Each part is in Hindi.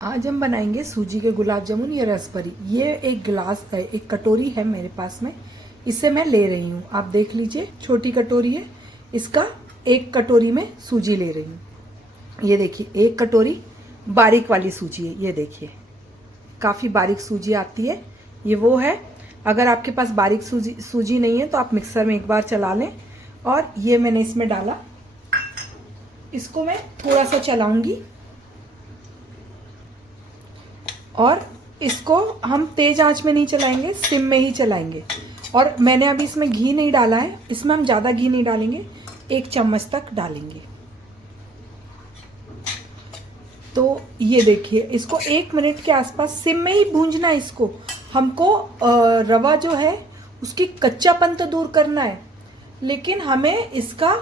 आज हम बनाएंगे सूजी के गुलाब जामुन या रसभरी। ये एक गिलास एक कटोरी है मेरे पास में, इससे मैं ले रही हूँ। आप देख लीजिए, छोटी कटोरी है, इसका एक कटोरी में सूजी ले रही हूँ। ये देखिए, एक कटोरी बारीक वाली सूजी है। ये देखिए, काफ़ी बारीक सूजी आती है, ये वो है। अगर आपके पास बारीक सूजी नहीं है तो आप मिक्सर में एक बार चला लें। और ये मैंने इसमें डाला, इसको मैं थोड़ा सा चलाऊंगी और इसको हम तेज आंच में नहीं चलाएंगे, सिम में ही चलाएंगे। और मैंने अभी इसमें घी नहीं डाला है, इसमें हम ज़्यादा घी नहीं डालेंगे, 1 चम्मच तक डालेंगे। तो ये देखिए, इसको 1 मिनट के आसपास सिम में ही भूंजना है। इसको हमको रवा जो है उसकी कच्चापन तो दूर करना है, लेकिन हमें इसका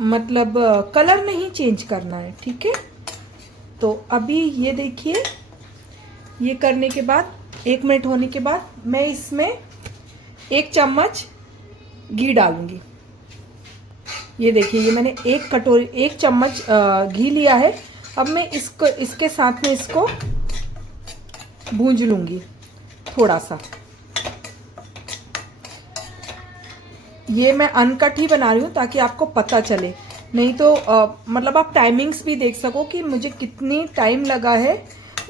मतलब कलर नहीं चेंज करना है, ठीक है। तो अभी ये देखिए, ये करने के बाद 1 मिनट होने के बाद मैं इसमें 1 चम्मच घी डालूंगी। ये देखिए, ये मैंने 1 चम्मच घी लिया है। अब मैं इसके साथ में इसको भूंज लूंगी थोड़ा सा। ये मैं अनकट ही बना रही हूँ ताकि आपको पता चले, नहीं तो मतलब आप टाइमिंग्स भी देख सको कि मुझे कितनी टाइम लगा है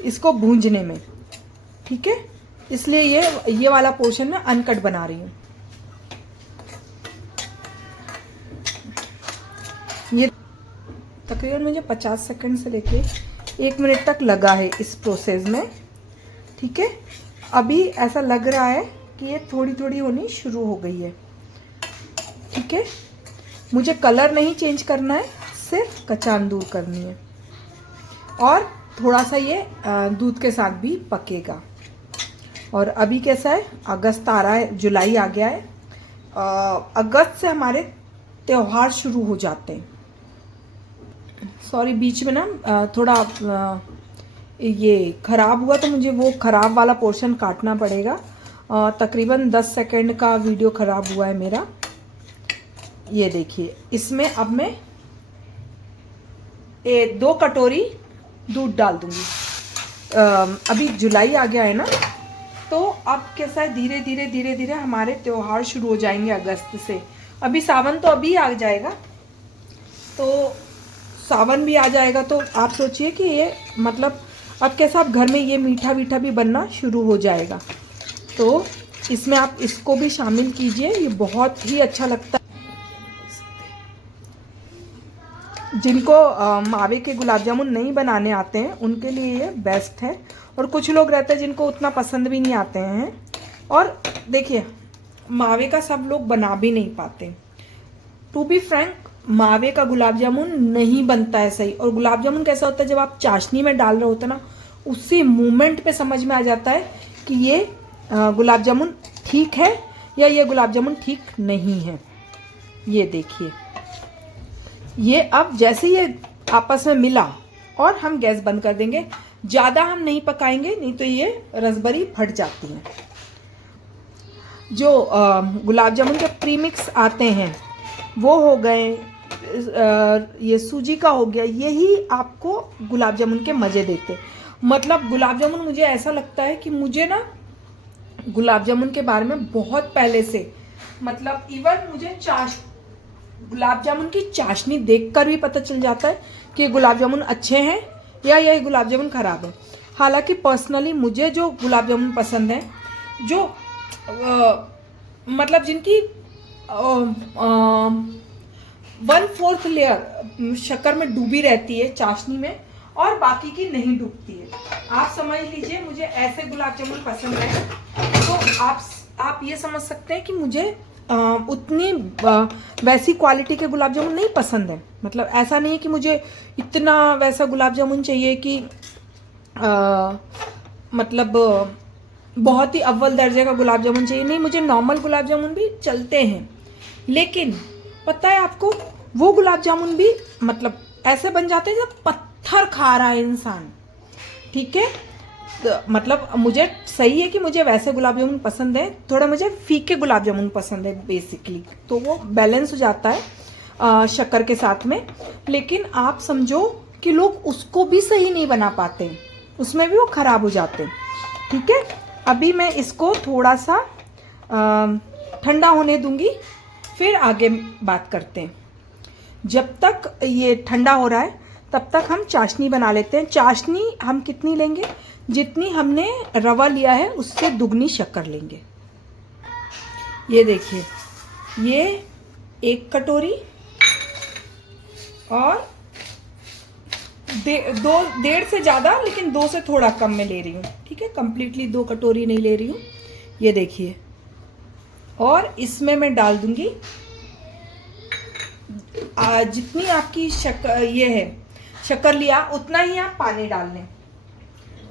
इसको भूंजने में, ठीक है। इसलिए ये वाला पोर्शन मैं अनकट बना रही हूँ। ये तकरीबन मुझे 50 सेकंड से लेके 1 मिनट तक लगा है इस प्रोसेस में, ठीक है। अभी ऐसा लग रहा है कि ये थोड़ी थोड़ी होनी शुरू हो गई है, ठीक है। मुझे कलर नहीं चेंज करना है, सिर्फ कचान दूर करनी है। और थोड़ा सा ये दूध के साथ भी पकेगा। और अभी कैसा है, अगस्त आ रहा है, जुलाई आ गया है। अगस्त से हमारे त्योहार शुरू हो जाते हैं। सॉरी, बीच में ना थोड़ा ये खराब हुआ, तो मुझे वो खराब वाला पोर्शन काटना पड़ेगा। तकरीबन 10 सेकंड का वीडियो खराब हुआ है मेरा। ये देखिए, इसमें अब मैं 2 कटोरी दूध डाल दूंगी। अभी जुलाई आ गया है ना, तो अब कैसा है, धीरे धीरे हमारे त्योहार शुरू हो जाएंगे अगस्त से। अभी सावन तो अभी आ जाएगा, तो सावन भी आ जाएगा, तो आप सोचिए कि ये मतलब अब कैसा, आप घर में ये मीठा मीठा भी बनना शुरू हो जाएगा। तो इसमें आप इसको भी शामिल कीजिए, ये बहुत ही अच्छा लगता है। जिनको मावे के गुलाब जामुन नहीं बनाने आते हैं उनके लिए ये बेस्ट है। और कुछ लोग रहते हैं जिनको उतना पसंद भी नहीं आते हैं। और देखिए, मावे का सब लोग बना भी नहीं पाते। टू बी फ्रैंक, मावे का गुलाब जामुन नहीं बनता है सही। और गुलाब जामुन कैसा होता है, जब आप चाशनी में डाल रहे होते हैं ना, उसी मोमेंट पे समझ में आ जाता है कि ये गुलाब जामुन ठीक है या ये गुलाब जामुन ठीक नहीं है। ये देखिए, ये अब जैसे ये आपस में मिला और हम गैस बंद कर देंगे। ज़्यादा हम नहीं पकाएंगे, नहीं तो ये रसभरी फट जाती है। जो गुलाब जामुन के प्रीमिक्स आते हैं वो हो गए, ये सूजी का हो गया, यही आपको गुलाब जामुन के मज़े देते। मतलब गुलाब जामुन, मुझे ऐसा लगता है कि मुझे ना गुलाब जामुन के बारे में बहुत पहले से, मतलब इवन मुझे गुलाब जामुन की चाशनी देखकर भी पता चल जाता है कि गुलाब जामुन अच्छे हैं या ये गुलाब जामुन खराब है। हालांकि पर्सनली मुझे जो गुलाब जामुन पसंद है, जो मतलब जिनकी 1/4 लेयर शक्कर में डूबी रहती है चाशनी में और बाकी की नहीं डूबती है, आप समझ लीजिए मुझे ऐसे गुलाब जामुन पसंद है। तो आप ये समझ सकते हैं कि मुझे उतनी वैसी क्वालिटी के गुलाब जामुन नहीं पसंद है। मतलब ऐसा नहीं है कि मुझे इतना वैसा गुलाब जामुन चाहिए कि मतलब बहुत ही अव्वल दर्जे का गुलाब जामुन चाहिए। नहीं, मुझे नॉर्मल गुलाब जामुन भी चलते हैं। लेकिन पता है आपको, वो गुलाब जामुन भी मतलब ऐसे बन जाते हैं जब पत्थर खा रहा है इंसान, ठीक है। मतलब मुझे सही है कि मुझे वैसे गुलाब जामुन पसंद है, थोड़ा मुझे फीके गुलाब जामुन पसंद है बेसिकली, तो वो बैलेंस हो जाता है शक्कर के साथ में। लेकिन आप समझो कि लोग उसको भी सही नहीं बना पाते, उसमें भी वो ख़राब हो जाते हैं। ठीक है, अभी मैं इसको थोड़ा सा ठंडा होने दूंगी, फिर आगे बात करते हैं। जब तक ये ठंडा हो रहा है तब तक हम चाशनी बना लेते हैं। चाशनी हम कितनी लेंगे, जितनी हमने रवा लिया है उससे दुगनी शक्कर लेंगे। ये देखिए, ये 1 कटोरी और 1.5 से ज़्यादा, लेकिन 2 से थोड़ा कम में ले रही हूँ। ठीक है, कंप्लीटली 2 कटोरी नहीं ले रही हूँ। ये देखिए, और इसमें मैं डाल दूंगी जितनी आपकी शक्कर ये है, शक्कर लिया उतना ही आप पानी डाल लें।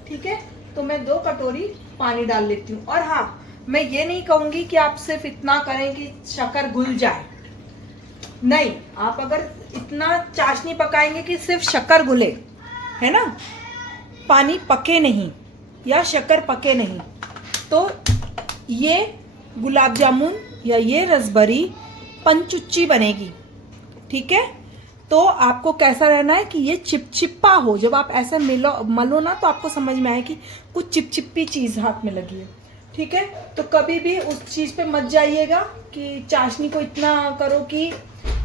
ठीक है, तो मैं 2 कटोरी पानी डाल लेती हूँ। और हाँ, मैं ये नहीं कहूँगी कि आप सिर्फ इतना करें कि शक्कर घुल जाए, नहीं। आप अगर इतना चाशनी पकाएंगे कि सिर्फ शक्कर घुले, है ना, पानी पके नहीं या शक्कर पके नहीं, तो ये गुलाब जामुन या ये रसभरी पंचुच्ची बनेगी। ठीक है, तो आपको कैसा रहना है कि ये चिपचिपा हो। जब आप ऐसे मलो ना, तो आपको समझ में आए कि कुछ चिपचिपी चीज़ हाथ में लगी है। ठीक है, तो कभी भी उस चीज़ पे मत जाइएगा कि चाशनी को इतना करो कि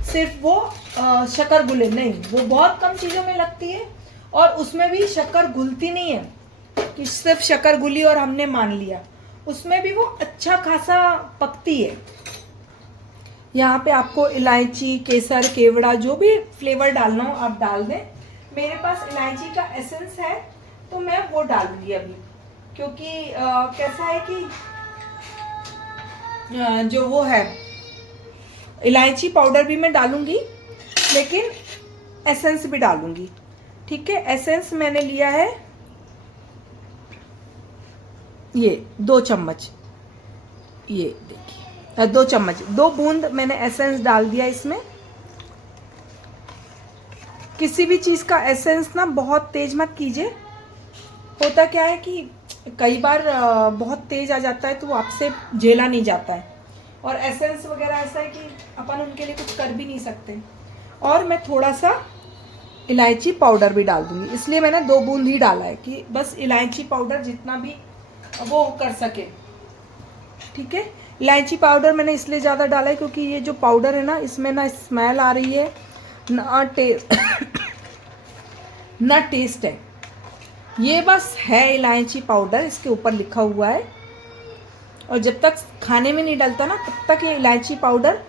सिर्फ वो शक्कर घुले, नहीं। वो बहुत कम चीज़ों में लगती है और उसमें भी शक्कर घुलती नहीं है कि सिर्फ शक्कर घुली और हमने मान लिया, उसमें भी वो अच्छा खासा पकती है। यहाँ पे आपको इलायची, केसर, केवड़ा, जो भी फ्लेवर डालना हो आप डाल दें। मेरे पास इलायची का एसेंस है तो मैं वो डालूंगी अभी, क्योंकि कैसा है कि जो वो है इलायची पाउडर भी मैं डालूंगी, लेकिन एसेंस भी डालूंगी। ठीक है, एसेंस मैंने लिया है ये 2 चम्मच, ये देखिए 2 चम्मच, 2 बूंद मैंने एसेंस डाल दिया इसमें। किसी भी चीज़ का एसेंस ना बहुत तेज मत कीजिए। होता क्या है कि कई बार बहुत तेज आ जाता है तो वो आपसे झेला नहीं जाता है, और एसेंस वगैरह ऐसा है कि अपन उनके लिए कुछ कर भी नहीं सकते। और मैं थोड़ा सा इलायची पाउडर भी डाल दूंगी, इसलिए मैंने 2 बूंद ही डाला है कि बस इलायची पाउडर जितना भी वो कर सके। ठीक है, इलायची पाउडर मैंने इसलिए ज़्यादा डाला है क्योंकि ये जो पाउडर है ना, इसमें ना स्मेल आ रही है ना ना टेस्ट है। ये बस है इलायची पाउडर, इसके ऊपर लिखा हुआ है। और जब तक खाने में नहीं डलता ना, तब तक ये इलायची पाउडर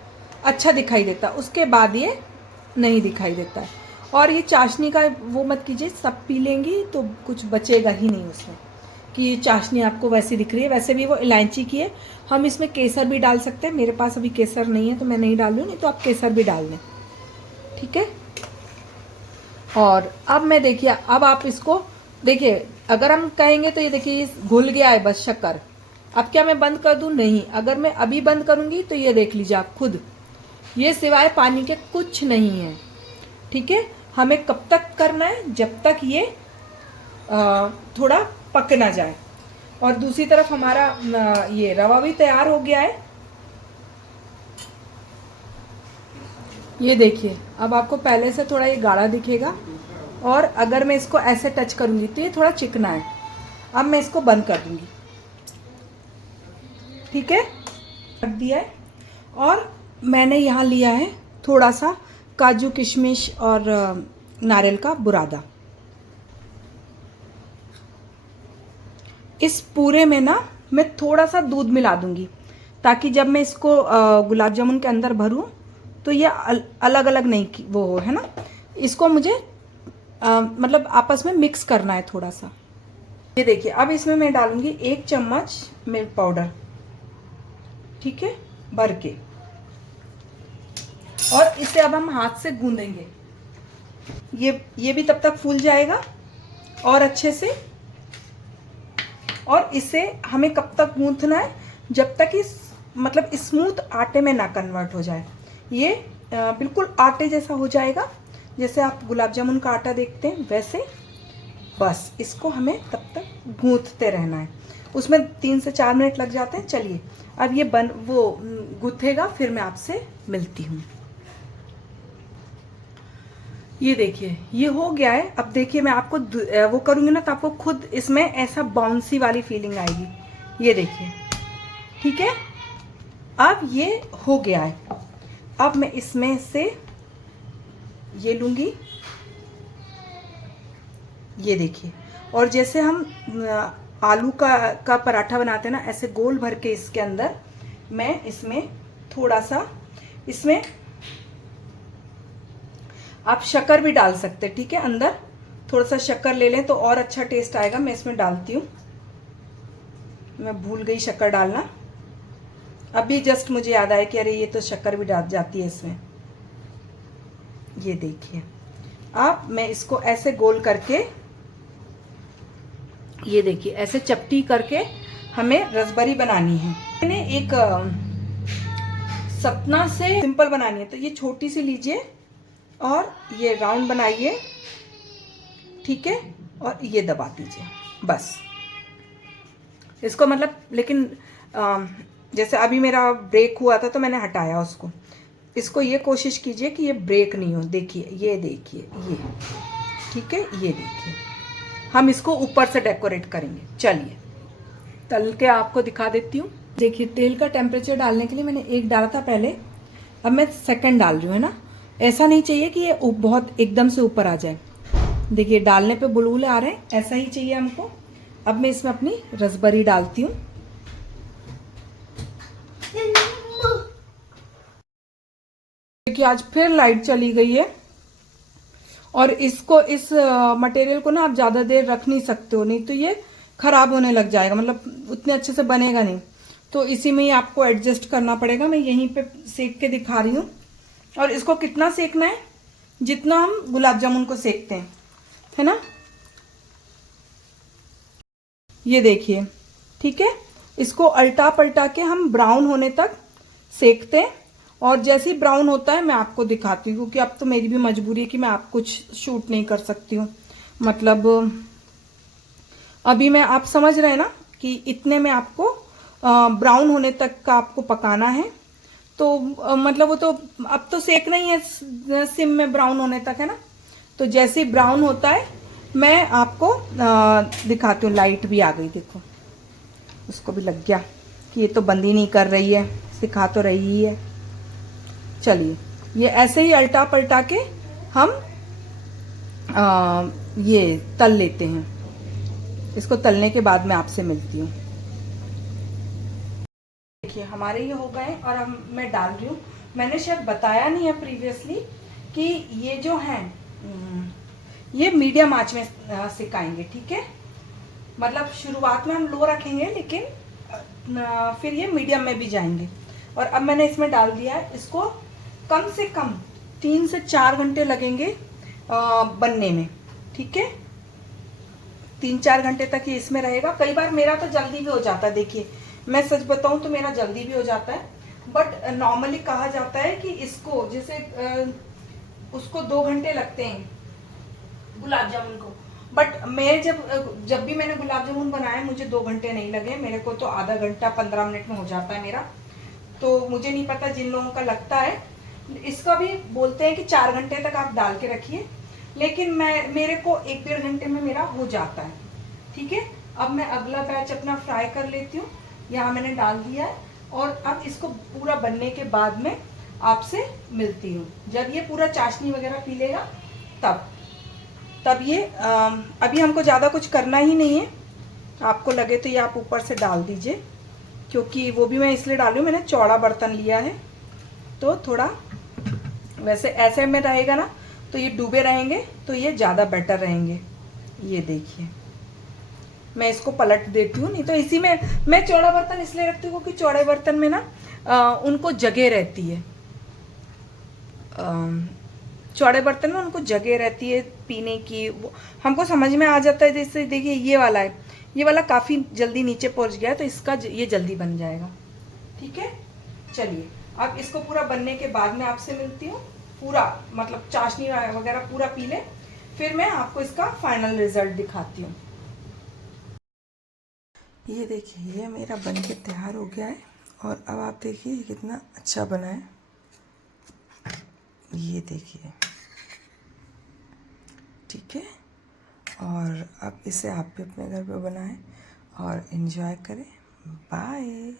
अच्छा दिखाई देता, उसके बाद ये नहीं दिखाई देता है। और ये चाशनी का वो मत कीजिए, सब पी लेंगी तो कुछ बचेगा ही नहीं उसमें कि ये चाशनी आपको वैसी दिख रही है। वैसे भी वो इलायची की है। हम इसमें केसर भी डाल सकते हैं, मेरे पास अभी केसर नहीं है तो मैं नहीं डाल रही हूँ, नहीं तो आप केसर भी डाल लें। ठीक है, और अब मैं देखिए, अब आप इसको देखिए, अगर हम कहेंगे तो ये देखिए ये घुल गया है बस शक्कर। अब क्या मैं बंद कर दूं? नहीं। अगर मैं अभी बंद करूंगी तो ये देख लीजिए आप खुद, ये सिवाय पानी के कुछ नहीं है। ठीक है, हमें कब तक करना है? जब तक ये थोड़ा पक ना जाए। और दूसरी तरफ हमारा ये रवा भी तैयार हो गया है। ये देखिए, अब आपको पहले से थोड़ा ये गाढ़ा दिखेगा, और अगर मैं इसको ऐसे टच करूंगी तो ये थोड़ा चिकना है। अब मैं इसको बंद कर दूंगी। ठीक है, रख दिया है। और मैंने यहाँ लिया है थोड़ा सा काजू, किशमिश और नारियल का बुरादा। इस पूरे में ना मैं थोड़ा सा दूध मिला दूंगी, ताकि जब मैं इसको गुलाब जामुन के अंदर भरूं तो ये अलग अलग नहीं वो हो, है ना। इसको मुझे मतलब आपस में मिक्स करना है थोड़ा सा। ये देखिए, अब इसमें मैं डालूंगी 1 चम्मच मिल्क पाउडर। ठीक है, भर के, और इसे अब हम हाथ से गूंदेंगे। ये भी तब तक फूल जाएगा और अच्छे से। और इसे हमें कब तक गूंथना है? जब तक इस मतलब स्मूथ आटे में ना कन्वर्ट हो जाए। ये बिल्कुल आटे जैसा हो जाएगा, जैसे आप गुलाब जामुन का आटा देखते हैं वैसे। बस इसको हमें तब तक गूंथते रहना है। उसमें 3 से 4 मिनट लग जाते हैं। चलिए, अब ये वो गूंथेगा, फिर मैं आपसे मिलती हूँ। ये देखिए ये हो गया है। अब देखिए मैं आपको वो करूँगी ना तो आपको खुद इसमें ऐसा बाउंसी वाली फीलिंग आएगी। ये देखिए, ठीक है। अब ये हो गया है। अब मैं इसमें से ये लूँगी, ये देखिए। और जैसे हम आलू का पराठा बनाते हैं ना, ऐसे गोल भर के इसके अंदर मैं इसमें थोड़ा सा, इसमें आप शक्कर भी डाल सकते हैं, ठीक है। अंदर थोड़ा सा शक्कर ले लें तो और अच्छा टेस्ट आएगा। मैं इसमें डालती हूँ, मैं भूल गई शक्कर डालना। अभी जस्ट मुझे याद आया कि अरे ये तो शक्कर भी डाल जाती है इसमें। ये देखिए, अब मैं इसको ऐसे गोल करके, ये देखिए ऐसे चपटी करके हमें रसबरी बनानी है। मैंने एक सपना से सिंपल बनानी है, तो ये छोटी सी लीजिए और ये राउंड बनाइए, ठीक है। और ये दबा दीजिए बस इसको, मतलब लेकिन जैसे अभी मेरा ब्रेक हुआ था तो मैंने हटाया उसको। इसको ये कोशिश कीजिए कि ये ब्रेक नहीं हो। देखिए, ये देखिए, ये ठीक है। ये देखिए, हम इसको ऊपर से डेकोरेट करेंगे। चलिए तल के आपको दिखा देती हूँ। देखिए तेल का टेम्परेचर डालने के लिए मैंने 1 डाला था पहले, अब मैं 2 डाल रही हूँ, है ना। ऐसा नहीं चाहिए कि ये बहुत एकदम से ऊपर आ जाए। देखिए डालने पे बुलबुले आ रहे हैं, ऐसा ही चाहिए हमको। अब मैं इसमें अपनी रसबरी डालती हूँ। देखिए आज फिर लाइट चली गई है, और इसको, इस मटेरियल को ना आप ज़्यादा देर रख नहीं सकते हो, नहीं तो ये खराब होने लग जाएगा, मतलब उतने अच्छे से बनेगा नहीं। तो इसी में ही आपको एडजस्ट करना पड़ेगा। मैं यहीं पे सेक के दिखा रही हूँ। और इसको कितना सेकना है, जितना हम गुलाब जामुन को सेकते हैं, है ना। ये देखिए, ठीक है। इसको अल्टा पलटा के हम ब्राउन होने तक सेकते हैं, और जैसे ही ब्राउन होता है मैं आपको दिखाती हूँ, क्योंकि अब तो मेरी भी मजबूरी है कि मैं आप कुछ शूट नहीं कर सकती हूँ। मतलब अभी मैं, आप समझ रहे हैं ना कि इतने में आपको ब्राउन होने तक का आपको पकाना है। तो मतलब वो तो अब तो सेकना ही है सिम में ब्राउन होने तक, है ना। तो जैसे ही ब्राउन होता है मैं आपको दिखाती हूँ। लाइट भी आ गई, देखो उसको भी लग गया कि ये तो बंद ही नहीं कर रही है, सिखा तो रही है। चलिए ये ऐसे ही अल्टा पलटा के हम ये तल लेते हैं। इसको तलने के बाद मैं आपसे मिलती हूँ। देखिए हमारे ये हो गए, और अब मैं डाल रही हूँ। मैंने शायद बताया नहीं है प्रीवियसली कि ये जो है ये मीडियम आंच में सिकाएंगे, ठीक है। मतलब शुरुआत में हम लो रखेंगे, लेकिन फिर ये मीडियम में भी जाएंगे। और अब मैंने इसमें डाल दिया है। इसको कम से कम 3 से 4 घंटे लगेंगे बनने में, ठीक है। 3-4 घंटे तक ये इसमें रहेगा। कई बार मेरा तो जल्दी भी हो जाता है। देखिए मैं सच बताऊं तो मेरा जल्दी भी हो जाता है, बट नॉर्मली कहा जाता है कि इसको जैसे उसको 2 घंटे लगते हैं गुलाब जामुन को। बट मैं जब भी मैंने गुलाब जामुन बनाया मुझे 2 घंटे नहीं लगे, मेरे को तो आधा घंटा 15 मिनट में हो जाता है मेरा। तो मुझे नहीं पता जिन लोगों का लगता है, इसका भी बोलते हैं कि 4 घंटे तक आप डाल के रखिए, लेकिन मेरे को 1-1.5 घंटे में मेरा हो जाता है, ठीक है। अब मैं अगला बैच अपना फ्राई कर लेती हूँ। यहाँ मैंने डाल दिया है, और अब इसको पूरा बनने के बाद में आपसे मिलती हूँ। जब ये पूरा चाशनी वगैरह पी लेगा तब ये अभी हमको ज़्यादा कुछ करना ही नहीं है। आपको लगे तो ये आप ऊपर से डाल दीजिए, क्योंकि वो भी मैं इसलिए डाल रही हूँ, मैंने चौड़ा बर्तन लिया है तो थोड़ा, वैसे ऐसे में रहेगा ना तो ये डूबे रहेंगे तो ये ज़्यादा बेटर रहेंगे। ये देखिए मैं इसको पलट देती हूँ, नहीं तो इसी में मैं चौड़ा बर्तन इसलिए रखती हूँ क्योंकि चौड़े बर्तन में ना उनको जगह रहती है। चौड़े बर्तन में उनको जगह रहती है पीने की, वो हमको समझ में आ जाता है। जैसे देखिए ये वाला है, ये वाला काफ़ी जल्दी नीचे पहुँच गया है, तो इसका ये जल्दी बन जाएगा, ठीक है। चलिए अब इसको पूरा बनने के बाद में आपसे मिलती हूँ। पूरा मतलब चाशनी वगैरह पूरा पी ले, फिर मैं आपको इसका फाइनल रिजल्ट दिखाती हूँ। ये देखिए ये मेरा बन के तैयार हो गया है, और अब आप देखिए कितना अच्छा बना है। ये देखिए ठीक है। और अब इसे आप भी अपने घर पे बनाएं और इन्जॉय करें। बाय।